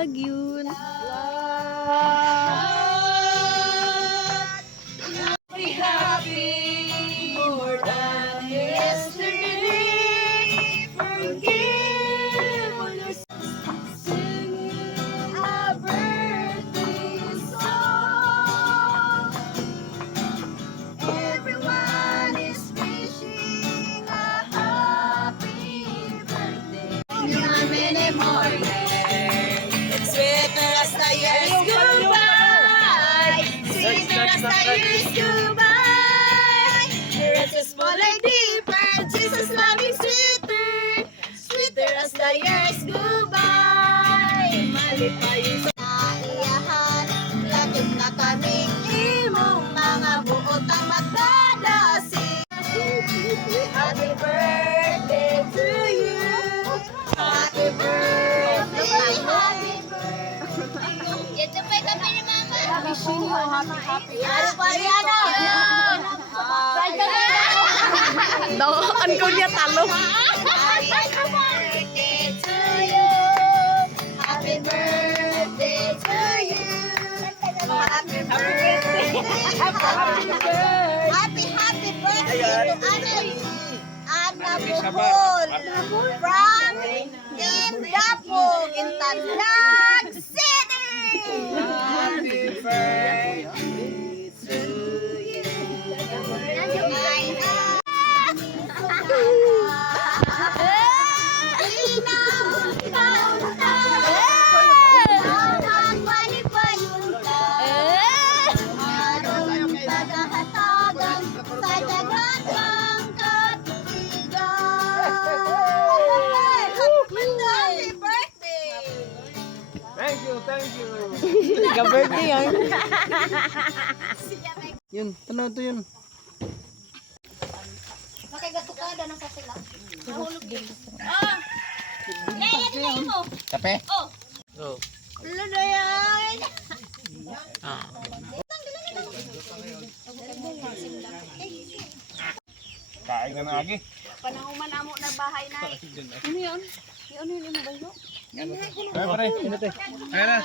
Lagoon. Be happy more than yesterday. Forgive all your sing a birthday song. Everyone is wishing a happy birthday. Many more years. Sweeter as the years go by. Sweeter as the years go by. Jesus falling deeper. Jesus loving sweeter. Sweeter as the years go by. Malipayon sa iyahan. Lakit na kaming imong mga buot ang magdadasig. Happy birthday to you. Happy birthday. Happy birthday. Ito pa kami ni Mama. Wishing you happy. Ano pa Rihanna? Dawakan ko niya talo. Happy birthday to you. Happy birthday to you. Happy birthday. Happy birthday to Ana Bukol from Team Dapog in Tandag City. Happy birthday to you. Thank you. Ka-birthday yan. Yun, ano to yun? Nakagatukada na sa sila. Nahulog din. Kape? Oh. Oh. Ano na yan? Kain ka na lagi. Panahuman amo na bahay na. Ano yun? Yun yun ba yun? Ay, pare. Ayan na.